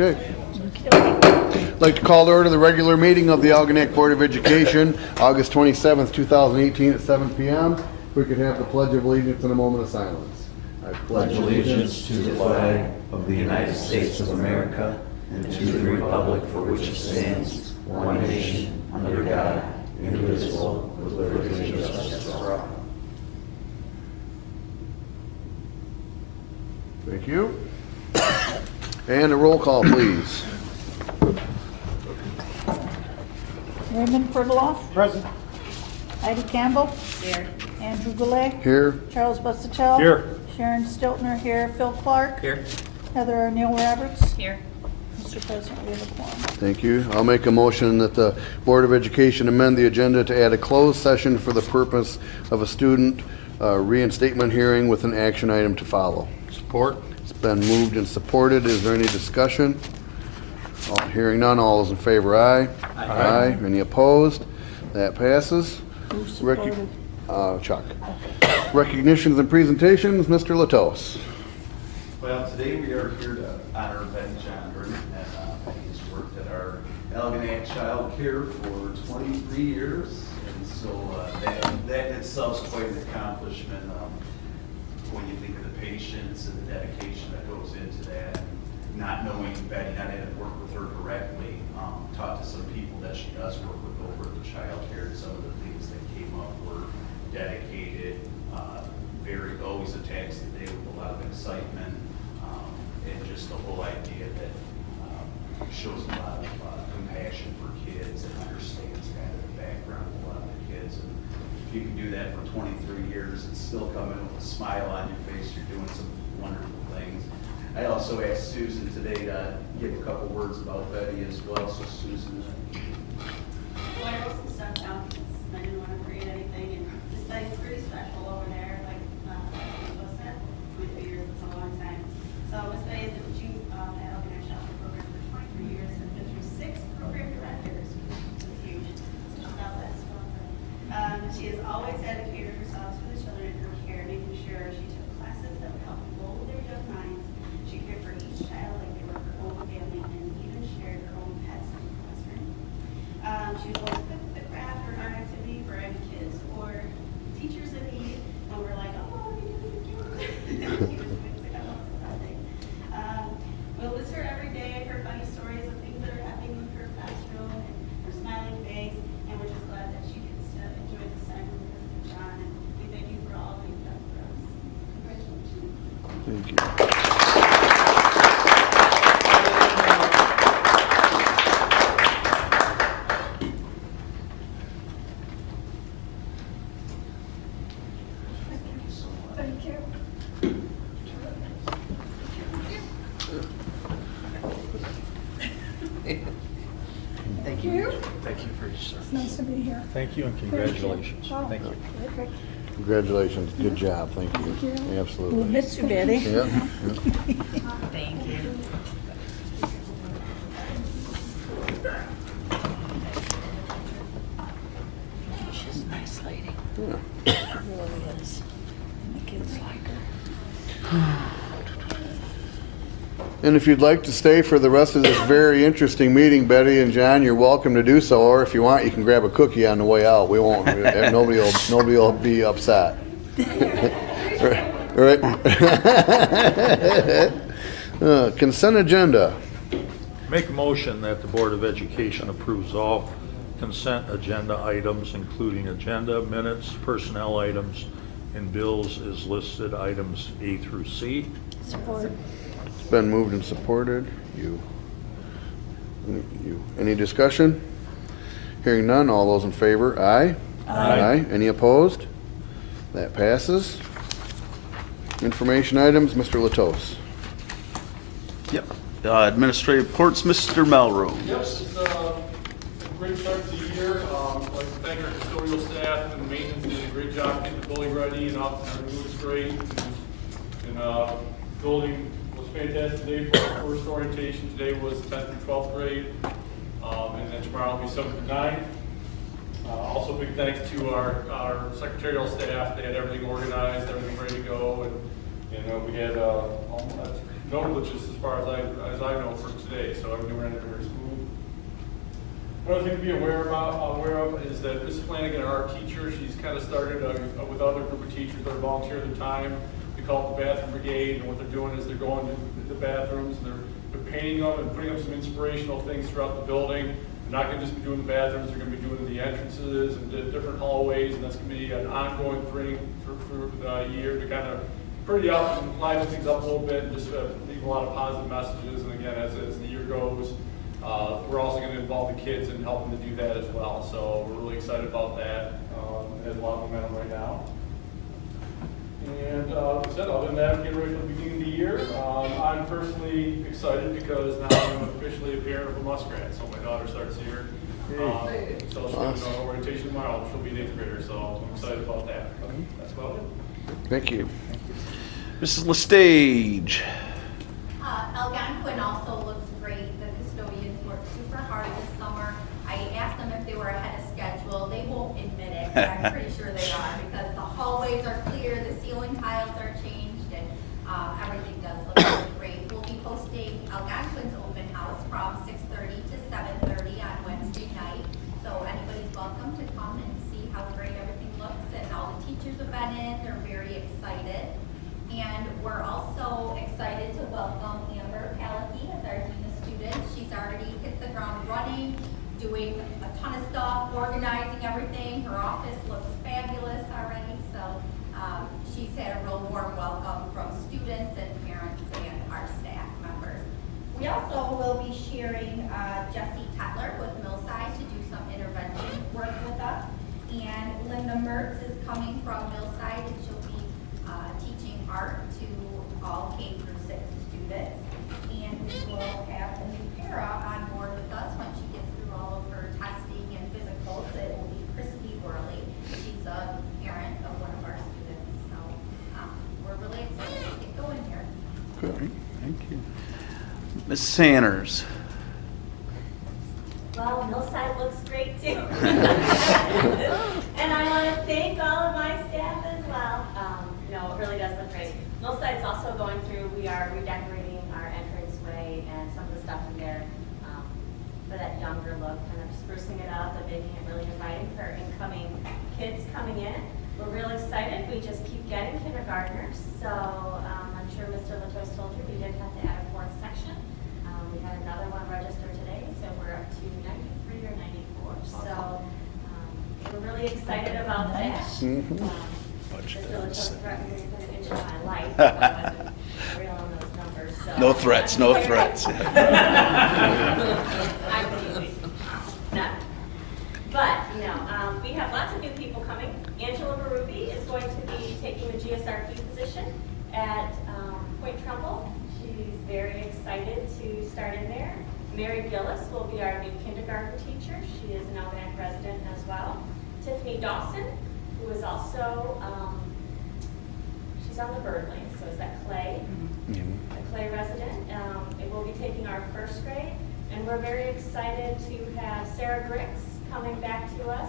Okay. I'd like to call to order the regular meeting of the Algonac Board of Education, August 27th, 2018 at 7 p.m. We could have the Pledge of Allegiance and a moment of silence. I pledge allegiance to the flag of the United States of America and to the republic for which it stands, one nation, under God, indivisible, with liberty and justice for all. Thank you. And a roll call, please. Raymond Priviloff. Present. Heidi Campbell. Here. Andrew Goulet. Here. Charles Busuttil. Here. Sharon Stiltner here. Phil Clark. Here. Heather O'Neill Roberts. Here. Mr. President, we have a quorum. Thank you. I'll make a motion that the Board of Education amend the agenda to add a closed session for the purpose of a student reinstatement hearing with an action item to follow. Support. It's been moved and supported. Is there any discussion? Hearing none, all those in favor, aye. Aye. Any opposed? That passes. Who supported? Chuck. Recognitions and presentations, Mr. Latos. Well, today we are here to honor Betty Johndren, and Betty's worked at our Algonac Child Care for 23 years, and so that in itself is quite an accomplishment. When you think of the patience and the dedication that goes into that, not knowing Betty, not having worked with her directly, talked to some people that she does work with over at the child care, and some of the things that came up were dedicated, always attacks the day with a lot of excitement, and just the whole idea that shows a lot of compassion for kids and understands kind of the background of a lot of the kids. And if you can do that for 23 years and still come in with a smile on your face, you're doing some wonderful things. I also asked Susan today to give a couple words about Betty as well. So Susan. Well, I wrote some stuff down because I didn't want to forget anything, and this thing's pretty special over there. Like was said, 23 years, it's a long time. So Miss Betty is the chief at Algonac Child Care Program for 23 years and been through 6 program directors, which is huge. So she's out that strong. She has always dedicated herself to the children in her care, making sure she took classes that would help mold their young minds. She cared for each child like they were her own family, and even shared her own pets in the classroom. She was always quick with the craft or art activity for any kids or teachers in need. And we're like, oh, you do this cute. She was quick to come up with something. We'll miss her every day, her funny stories of things that are happening in her classroom, and her smiling face. And we're just glad that she gets to enjoy this time with her husband, John. And we thank you for all that you've done for us. Congratulations. Thank you. Thank you. Thank you. Thank you for your service. It's nice to be here. Thank you and congratulations. Oh, Thank you. terrific. Congratulations. Good job. Thank you. Thank you. We'll Absolutely. miss you, Betty. Yep. Thank you. She's a nice lady. Yeah. She really is. And the kids like her. And if you'd like to stay for the rest of this very interesting meeting, Betty and John, you're welcome to do so. Or if you want, you can grab a cookie on the way out. We won't. Nobody will be upset. Right? Consent agenda. Make a motion that the Board of Education approves all consent agenda items, including agenda, minutes, personnel items, and bills as listed, items A through C. Support. It's been moved and supported. Any discussion? Hearing none. All those in favor, aye. Aye. Any opposed? That passes. Information items, Mr. Latos. Yep. Administrative reports, Mr. Melrose. Yes, it's a great start to the year. I'd like to thank our custodial staff and maintenance did a great job getting the building ready and everything looks great. And building was fantastic today for our first orientation. Today was 10th through 12th grade. And then tomorrow will be 7th through 9th. Also big thanks to our secretarial staff. They had everything organized, everything ready to go. And we had no glitches as far as I know for today, so everything ran very smooth. Another thing to be aware of is that Mrs. Flanagan, our art teacher, she's kind of started with other group of teachers that volunteer their time. We call it the bathroom brigade, and what they're doing is they're going to the bathrooms and they're painting them and putting up some inspirational things throughout the building. They're not going to just be doing the bathrooms, they're going to be doing the entrances and different hallways, and that's going to be an ongoing thing for the year to kind of pretty up and liven things up a little bit and just leave a lot of positive messages. And again, as the year goes, we're also going to involve the kids in helping to do that as well. So we're really excited about that. It has a lot of momentum right now. And like I said, other than that, getting ready for the beginning of the year. I'm personally excited because now I'm officially a parent of a muskrat. So my daughter starts here. So she'll go to orientation tomorrow. She'll be an 8th grader. So I'm excited about that. But that's about it. Thank you. Mrs. Lestage. Algonquin also looks great. The custodians worked super hard this summer. I asked them if they were ahead of schedule. They won't admit it, but I'm pretty sure they are because the hallways are clear, the ceiling tiles are changed, and everything does look really great. We'll be hosting Algonquin's open house from 6:30 to 7:30 on Wednesday night. So anybody's welcome to come and see how great everything looks. And all the teachers have been in. They're very excited. And we're also excited to welcome Amber Palicki as our Dean of Students. She's already hit the ground running, doing a ton of stuff, organizing everything. Her office looks fabulous already. So she's had a real warm welcome from students and parents and our staff members. We also will be sharing Jessie Tetler with Millside to do some intervention work with us. And Linda Mertz is coming from Millside and she'll be teaching art to all K through 6 students. And we will have a new para on board with us when she gets through all of her testing and physicals. It will be Christy Worley. She's a parent of one of our students. So we're really excited to get going here. Good. Thank you. Ms. Sanders. Well, Millside looks great too. And I want to thank all of my staff as well. It really does look great. Millside's also going through, we are redecorating our entranceway and some of the stuff in there for that younger look, kind of sprucing it up and making it really inviting for incoming kids coming in. We're really excited. We just keep getting kindergartners. So I'm sure Mr. Latois told you we did have to add a 4th section. We had another one register today, so we're up to 93 or 94. So we're really excited about that. Mr. Latois threatened me to put an inch in my life if I wasn't real on those numbers. So No threats, no threats. I'm teasing. No. But, we have lots of new people coming. Angela Berube is going to be taking the GSRP position at Point Trumbull. She's very excited to start in there. Mary Gillis will be our new kindergarten teacher. She is an Algonac resident as well. Tiffany Dawson, who is also, she's on the Bird Lane, so is that Clay? A Clay resident. It will be taking our 1st grade, and we're very excited to have Sarah Grix coming back to us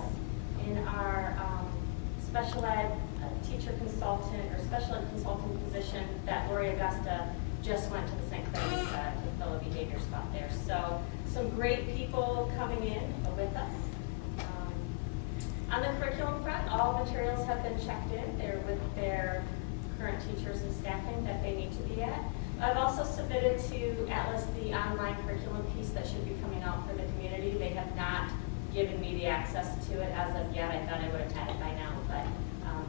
in our special ed teacher consultant or special ed consultant position that Lori Augusta just went to the St. Clair's to fill a behavior spot there. So some great people coming in with us. On the curriculum front, all materials have been checked in. They're with their current teachers and staffing that they need to be at. I've also submitted to Atlas the online curriculum piece that should be coming out for the community. They have not given me the access to it as of yet. I thought I would have had it by now, but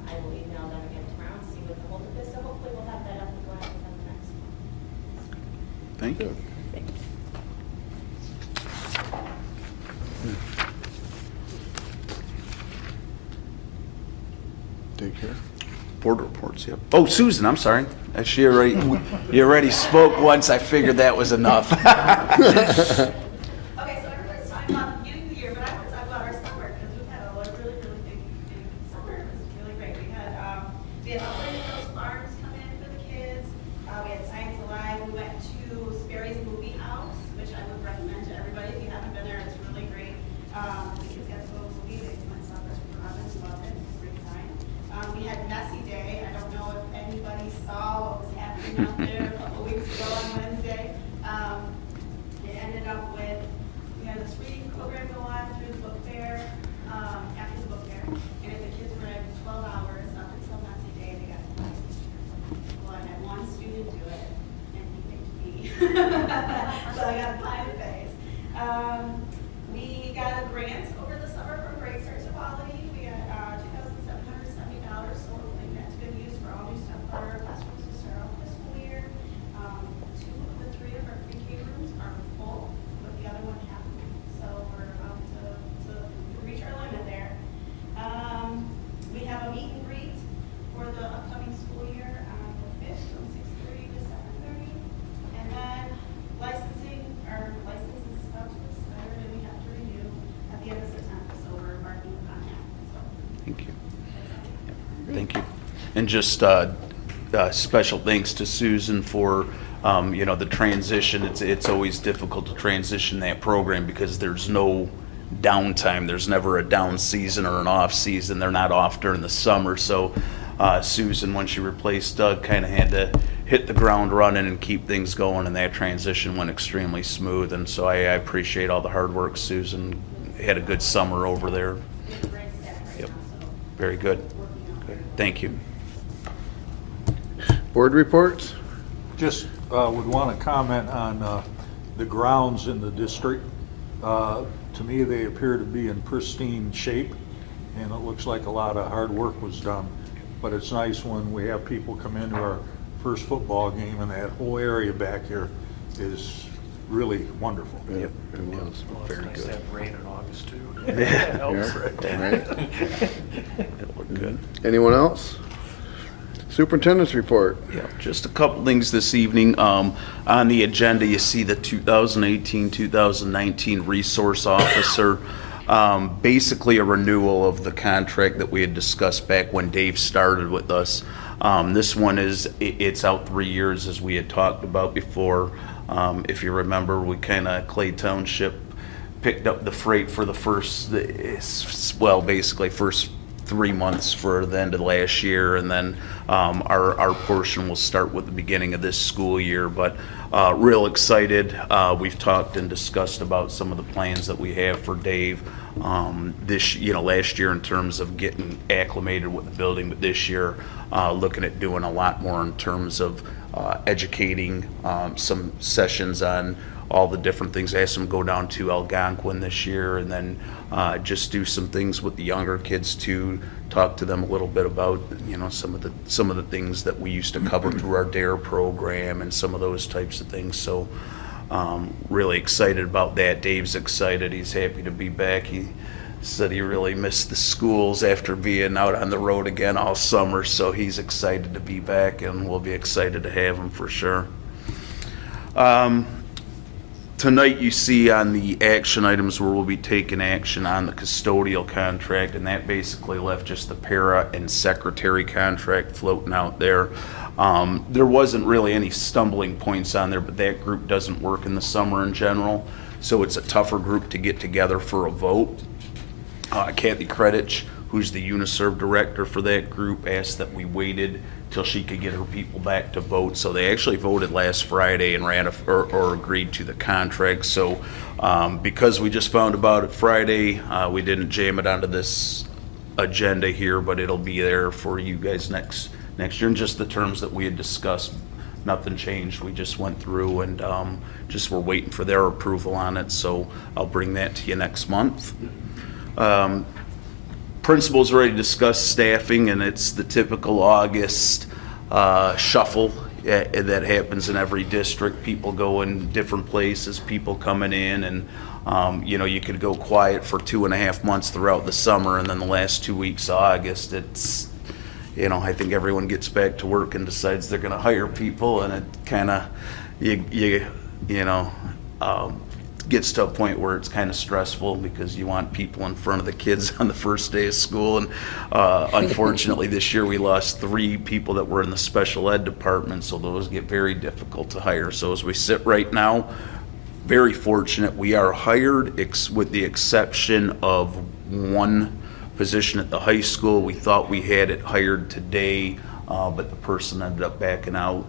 I will email them again tomorrow and see what the hold of is. So hopefully we'll have that up and going within the next month. Thank you. Take care. Board reports, yep. Oh, Susan, I'm sorry. You already spoke once. I figured that was enough. Okay, so everybody's talking about the beginning of the year, but I want to talk about our summer, because we've had a really big summer. It was really great. We had Upland Hills Farms come in for the kids. We had Science Alive. We went to Sperry's Movie House, which I would recommend to everybody. If you haven't been there, it's really great. The kids got to go to the movie. They went saw Christopher Robin, loved it. It was a great time. We had Messy Day. I don't know if anybody saw what was happening out there a couple weeks ago. program go on through the book fair, after the book fair. And if the kids read 12 hours up until Nazi Day, they got the prize. Well, I had one student do it, and he picked me. So I got a pie in the face. We got a grant over the summer from Great Start to Quality. We got $2,770, so we're putting that to good use for all new stuff for our classrooms to start off the school year. 2 of the 3 of our pre-K rooms are full, with the other one half. So we're about to reach our limit there. We have a meet and greet for the upcoming school year on the 5th from 6:30 to 7:30. And then licensing, our license is about to expire and we have to renew at the end of September, so we're embarking upon that, so. Thank you. that's all. Thank you. And just special thanks to Susan for, the transition. It's always difficult to transition that program because there's no downtime. There's never a down season or an off season. They're not off during the summer. So Susan, when she replaced Doug, kind of had to hit the ground running and keep things going, and that transition went extremely smooth. And so I appreciate all the hard work. Susan had a good summer over there. We have a great staff right Yep. now, so Very good. working on Good. Thank you. Board reports? Just would want to comment on the grounds in the district. To me, they appear to be in pristine shape, and it looks like a lot of hard work was done. But it's nice when we have people come into our first football game, and that whole area back here is really wonderful. Yep. It was. Very Nice to good. have rain in August too. Yeah. Helps. Yeah, right. It looked good. Anyone else? Superintendent's report. Yeah, just a couple things this evening. On the agenda, you see the 2018-2019 resource officer. Basically a renewal of the contract that we had discussed back when Dave started with us. This one it's out 3 years, as we had talked about before. If you remember, we Clay Township picked up the freight for the first 3 months for the end of last year, and then our portion will start with the beginning of this school year. But real excited. We've talked and discussed about some of the plans that we have for Dave last year in terms of getting acclimated with the building, but this year looking at doing a lot more in terms of educating, some sessions on all the different things. I asked him to go down to Algonquin this year, and then just do some things with the younger kids to talk to them a little bit about some of the things that we used to cover through our DARE program and some of those types of things. So really excited about that. Dave's excited. He's happy to be back. He said he really missed the schools after being out on the road again all summer, so he's excited to be back, and we'll be excited to have him for sure. Tonight you see on the action items where we'll be taking action on the custodial contract, and that basically left just the para and secretary contract floating out there. There wasn't really any stumbling points on there, but that group doesn't work in the summer in general, so it's a tougher group to get together for a vote. Kathy Kredich, who's the UNISERV director for that group, asked that we waited till she could get her people back to vote. So they actually voted last Friday and or agreed to the contract. So because we just found about it Friday, we didn't jam it onto this agenda here, but it'll be there for you guys next year. And just the terms that we had discussed, nothing changed. We just went through and just we're waiting for their approval on it. So I'll bring that to you next month. Principals already discussed staffing, and it's the typical August shuffle that happens in every district. People go in different places, people coming in, and you could go quiet for 2.5 months throughout the summer, and then the last 2 weeks of August, it's I think everyone gets back to work and decides they're going to hire people, and it kind of gets to a point where it's kind of stressful because you want people in front of the kids on the first day of school. And unfortunately this year we lost 3 people that were in the special ed department, so those get very difficult to hire. So as we sit right now, very fortunate, we are hired with the exception of one position at the high school. We thought we had it hired today, but the person ended up backing out,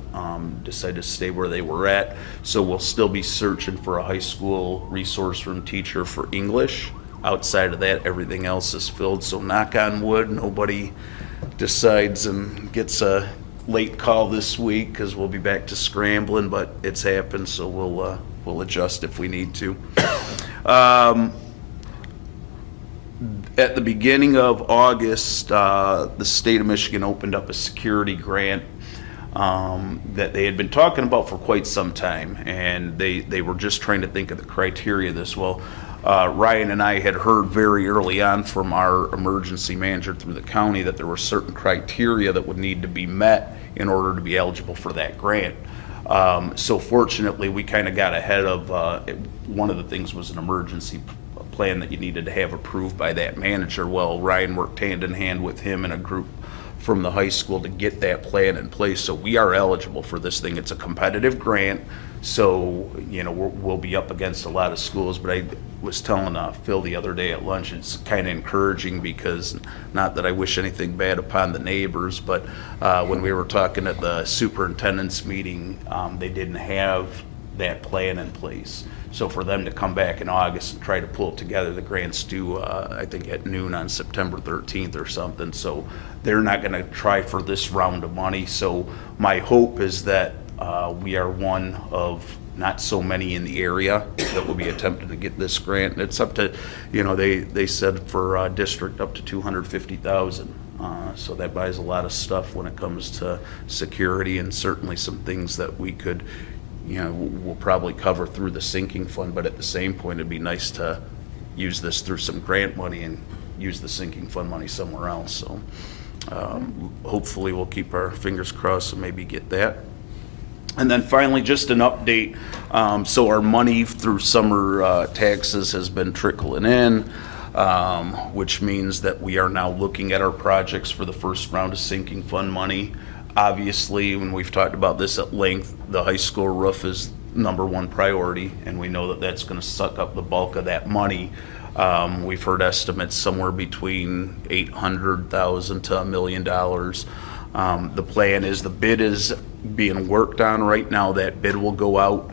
decided to stay where they were at. So we'll still be searching for a high school resource room teacher for English. Outside of that, everything else is filled. So knock on wood, nobody decides and gets a late call this week, because we'll be back to scrambling, but it's happened, so we'll adjust if we need to. At the beginning of August, the state of Michigan opened up a security grant that they had been talking about for quite some time, and they were just trying to think of the criteria of this. Well, Ryan and I had heard very early on from our emergency manager through the county that there were certain criteria that would need to be met in order to be eligible for that grant. So fortunately, we kind of got ahead of one of the things was an emergency plan that you needed to have approved by that manager. Well, Ryan worked hand in hand with him and a group from the high school to get that plan in place. So we are eligible for this thing. It's a competitive grant, so we'll be up against a lot of schools. But I was telling Phil the other day at lunch, it's kind of encouraging, because not that I wish anything bad upon the neighbors, but when we were talking at the superintendent's meeting, they didn't have that plan in place. So for them to come back in August and try to pull it together, the grant's due, I think at noon on September 13th or something. So they're not going to try for this round of money. So my hope is that we are one of not so many in the area that will be attempting to get this grant. And it's up to, they said for district up to $250,000. So that buys a lot of stuff when it comes to security, and certainly some things that we could, we'll probably cover through the sinking fund, but at the same point, it'd be nice to use this through some grant money and use the sinking fund money somewhere else. So hopefully we'll keep our fingers crossed and maybe get that. And then finally, just an update. So our money through summer taxes has been trickling in, which means that we are now looking at our projects for the first round of sinking fund money. Obviously, when we've talked about this at length, the high school roof is #1 priority, and we know that that's going to suck up the bulk of that money. We've heard estimates somewhere between $800,000 to $1 million. The plan is, the bid is being worked on right now. That bid will go out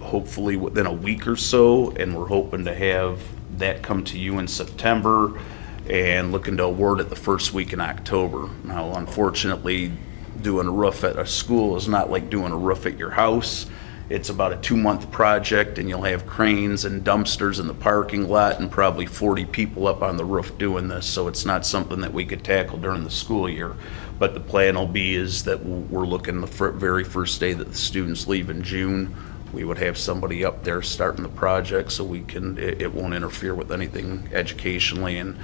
hopefully within a week or so, and we're hoping to have that come to you in September, and looking to award it the first week in October. Now, unfortunately, doing a roof at a school is not like doing a roof at your house. It's about a 2-month project, and you'll have cranes and dumpsters in the parking lot and probably 40 people up on the roof doing this. So it's not something that we could tackle during the school year. But the plan will be is that we're looking the very first day that the students leave in June, we would have somebody up there starting the project, so we can, it won't interfere with anything educationally. And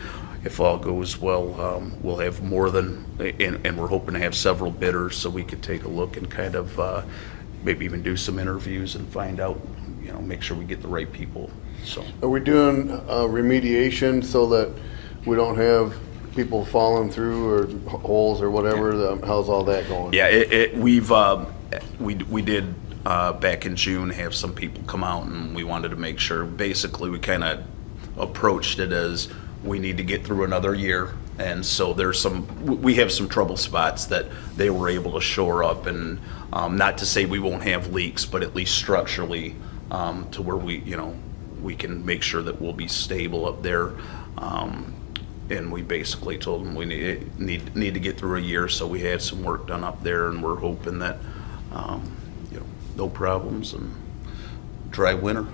if all goes well, we'll have more than, and we're hoping to have several bidders, so we could take a look and kind of maybe even do some interviews and find out, make sure we get the right people. So Are we doing remediation so that we don't have people falling through or holes or whatever? How's all that going? yeah, we did back in June have some people come out, and we wanted to make sure. Basically, we kind of approached it as we need to get through another year, and so we have some trouble spots that they were able to shore up, and not to say we won't have leaks, but at least structurally to where we can make sure that we'll be stable up there. And we basically told them we need to get through a year, so we had some work done up there, and we're hoping that no problems, and dry winter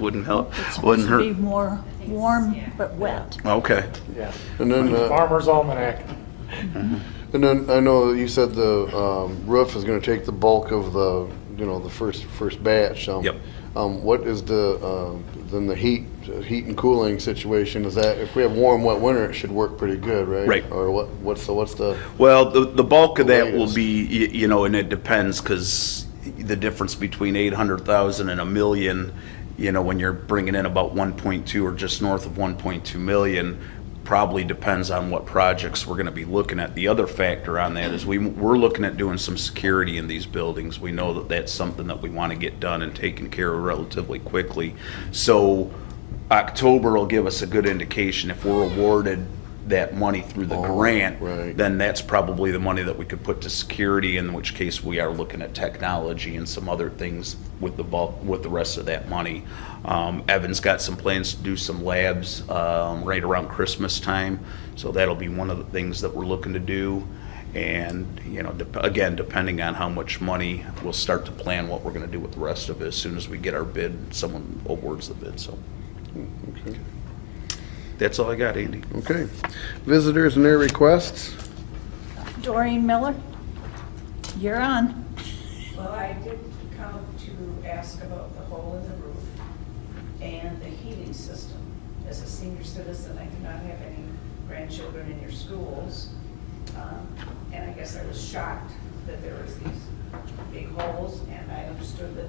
wouldn't help, It's wouldn't supposed to hurt. be more warm but wet. Okay. Yeah. And then, Farmer's Almanac. and then I know you said the roof is gonna take the bulk of the, the first batch. Yep. What is then the heat and cooling situation? Is that, if we have warm, wet winter, it should work pretty good, right? Right. Or what's the? Well, the bulk of that will latest. be, and it depends, because the difference between 800,000 and $1 million, when you're bringing in about 1.2 or just north of 1.2 million, probably depends on what projects we're going to be looking at. The other factor on that is we're looking at doing some security in these buildings. We know that that's something that we want to get done and taken care of relatively quickly. So October will give us a good indication if we're awarded that money through the Oh, grant, right. then that's probably the money that we could put to security, in which case we are looking at technology and some other things with the rest of that money. Evan's got some plans to do some labs right around Christmas time, so that'll be one of the things that we're looking to do. And, you know, again, depending on how much money, we'll start to plan what we're gonna do with the rest of it as soon as we get our bid, someone awards the bid, so. Okay. That's all I got, Andy. Okay. Visitors and their requests. Doreen Miller, you're on. Well, I did come to ask about the hole in the roof and the heating system. As a senior citizen, I do not have any grandchildren in your schools. And I guess I was shocked that there was these big holes, and I understood that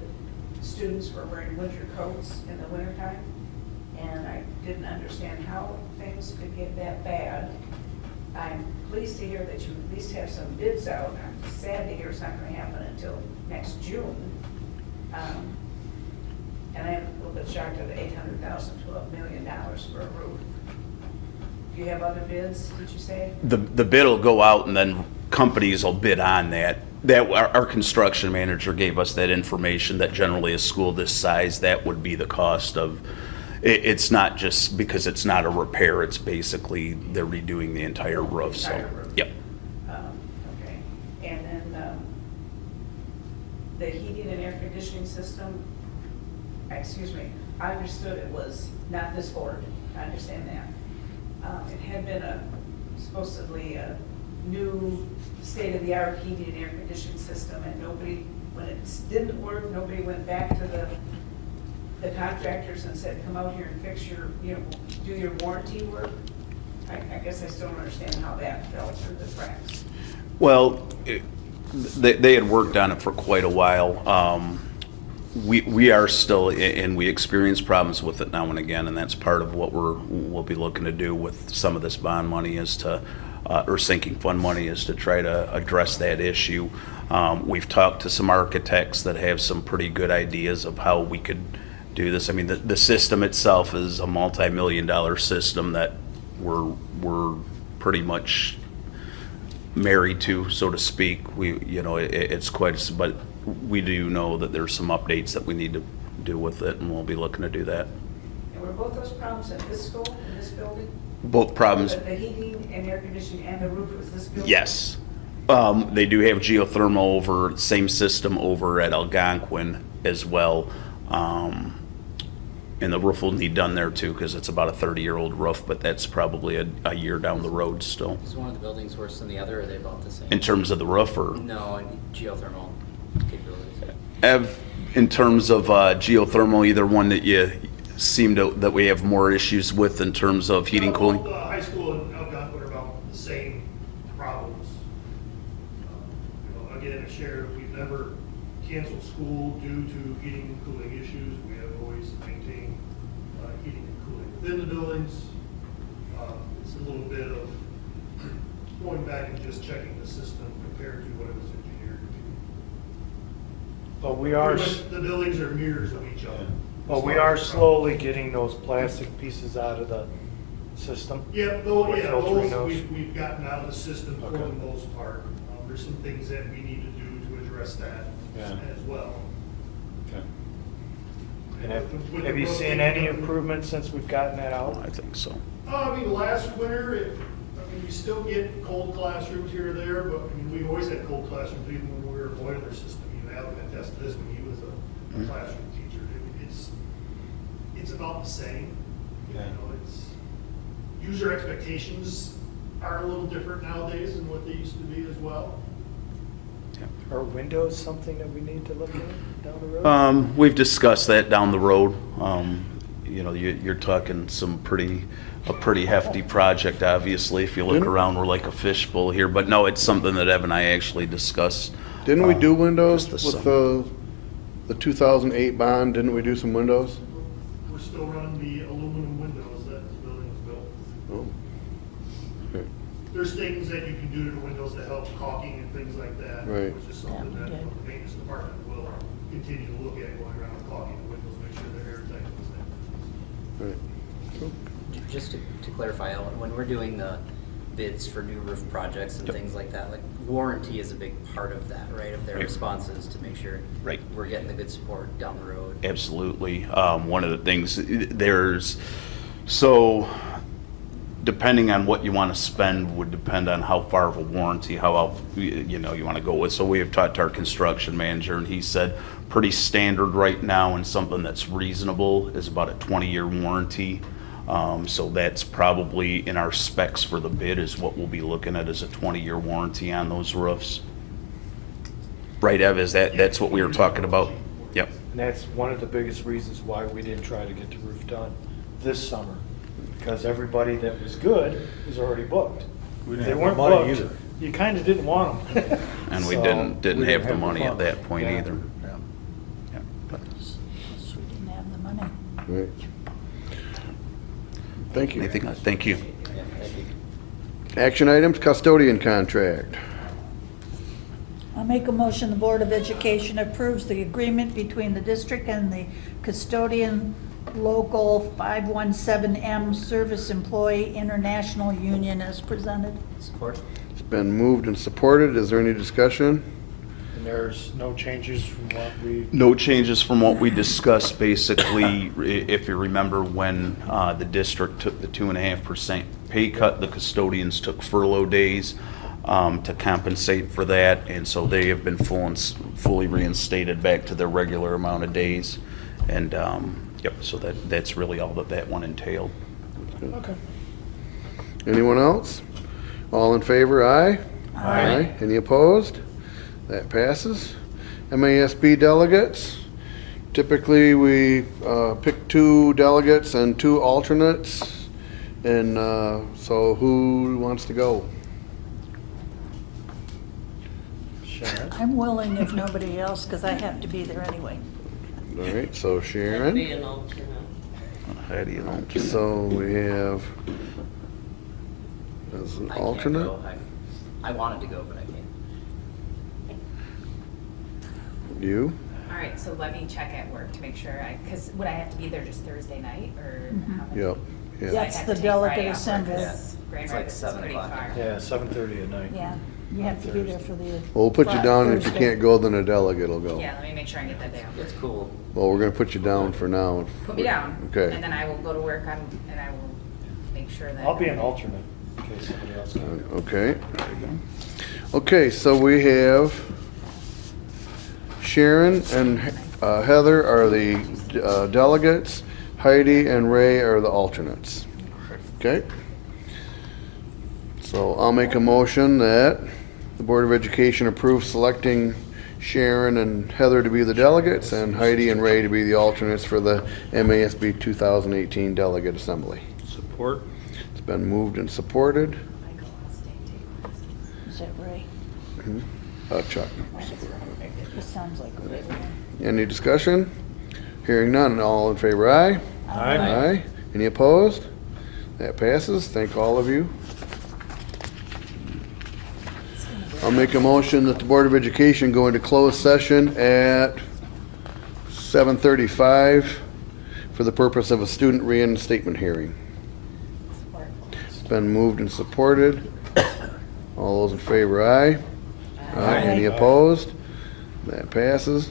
students were wearing winter coats in the wintertime. And I didn't understand how things could get that bad. I'm pleased to hear that you at least have some bids out. I'm sad to hear it's not gonna happen until next June. And I'm a little bit shocked at $800,000 to $1 million for a roof. Do you have other bids, did you say? The bid will go out and then companies will bid on that. Our construction manager gave us that information, that generally a school this size, that would be the cost of, it's not just because it's not a repair, it's basically they're redoing the entire roof, so. Entire roof. Yep. Okay, and then, the heating and air conditioning system, excuse me, I understood it was not this board, I understand that. It had been supposedly a new state-of-the-art heating and air conditioning system, and nobody, when it didn't work, nobody went back to the contractors and said, come out here and fix your, do your warranty work. I guess I still don't understand how that fell through the cracks. Well, they had worked on it for quite a while. We are still, and we experience problems with it now and again, and that's part of what we'll be looking to do with some of this bond money is to, or sinking fund money, is to try to address that issue. We've talked to some architects that have some pretty good ideas of how we could do this. I mean, the system itself is a multi-million-dollar system that we're pretty much married to, so to speak. It's quite, but we do know that there's some updates that we need to do with it, and we'll be looking to do that. And were both those problems at this school, in this building? Both problems, The heating and air conditioning and the roof was this building? yes. They do have geothermal over, same system over at Algonquin as well. And the roof will need done there too, because it's about a 30-year-old roof, but that's probably a year down the road still. Is one of the buildings worse than the other, or are they about the same? In terms of the roof, or? No, I mean geothermal capabilities. Ev, in terms of geothermal, either one that you seem that we have more issues with in terms of heating, cooling? High school and Algonquin are about the same problems. Again, I shared, we've never canceled school due to heating and cooling issues. We have always maintained heating and cooling within the buildings. It's a little bit of going back and just checking the system compared to what it was engineered to be. But we are, The buildings are mirrors of each other. but we are slowly getting those plastic pieces out of the system. Yeah, With filtering those. we've gotten out of the system for Okay. the most part. There's some things that we need to do to address that Yeah. as well. Okay. And With the have you road seen taking any over- improvement since we've gotten that out? I think so. Last winter, you still get cold classrooms here or there, but we always had cold classrooms even when we were a boiler system. Alan can attest to this when he was a classroom teacher. It's about the same. Yeah. User expectations are a little different nowadays than what they used to be as well. Are windows something that we need to look at down the road? We've discussed that down the road. You're talking a pretty hefty project, obviously. If you look Didn't- around, we're like a fishbowl here, but no, it's something that Ev and I actually discussed. Didn't we do windows just with this the 2008 bond? Didn't we do some windows? We're still running the aluminum windows that this building was built. Oh. Okay. There's things that you can do to the windows to help caulking and things like that. Right. Which is something Yeah, we that did. the maintenance department will continue to look at, going around caulking the windows, make sure they're airtight and things. Right. Cool. Just to clarify, Ellen, when we're doing the bids for new roof projects and things like that, like warranty is a big part of that, right? Of their responses to make sure Right. we're getting the good support down the road. Absolutely. One of the things, so depending on what you want to spend would depend on how far of a warranty, you want to go with. So we have talked to our construction manager, and he said pretty standard right now and something that's reasonable is about a 20-year warranty. So that's probably in our specs for the bid is what we'll be looking at is a 20-year warranty on those roofs. Right, Ev, that's what we were talking about? Yep. And that's one of the biggest reasons why we didn't try to get the roof done this summer. Because everybody that was good was already booked. We didn't They have the weren't money booked, either. you kind of didn't want them. And we So, didn't we have the money at funds. that point Yeah. either. Yeah. But- So we didn't have the money. Right. Thank you. Anything else? Thank you. Yeah, thank you. Action items, custodian contract. I'll make a motion, the Board of Education approves the agreement between the district and the custodian local 517M Service Employee International Union as presented. Support? It's been moved and supported. Is there any discussion? And there's no changes from what we, No changes from what we discussed, basically, if you remember when the district took the 2.5% pay cut, the custodians took furlough days to compensate for that, and so they have been fully reinstated back to their regular amount of days. And, yep, so that's really all that one entailed. okay. Anyone else? All in favor, aye? Aye. Any opposed? That passes. MASB delegates. Typically, we pick 2 delegates and 2 alternates. And so who wants to go? Sharon? I'm willing if nobody else, because I have to be there anyway. All right, so Sharon. How do you know? So we have as an I can't alternate. go. I wanted to go, but I can't. You? All right, so let me check at work to make sure, because would I have to be there just Thursday night, or Mhm. how many? Yep. Yeah. That's I have the to take delegate Friday off work, assembly. 'cause Grand It's like Rapids is 7 pretty o'clock. far. Yeah, 7:30 at night. Yeah, you have to be there for the. Well, we'll put you down, and if you Thursday. can't go, then a delegate will go. Yeah, let me make sure I get that day off. It's cool. Well, we're gonna put you down for now. Put me down. Okay. And then I will go to work on, and I will make sure that. I'll be an alternate in case somebody else can go. Okay. Okay, so we have Sharon and Heather are the delegates. Heidi and Ray are the alternates. Okay? So I'll make a motion that the Board of Education approves selecting Sharon and Heather to be the delegates and Heidi and Ray to be the alternates for the MASB 2018 Delegate Assembly. Support? It's been moved and supported. Michael, I'll stay and take classes. Is that Ray? Chuck. It sounds like Ray. Any discussion? Hearing none, all in favor, aye? Aye. Any opposed? That passes. Thank all of you. I'll make a motion that the Board of Education go into closed session at 7:35 for the purpose of a student reinstatement hearing. Support. It's been moved and supported. All those in favor, aye? Aye. Any opposed? That passes.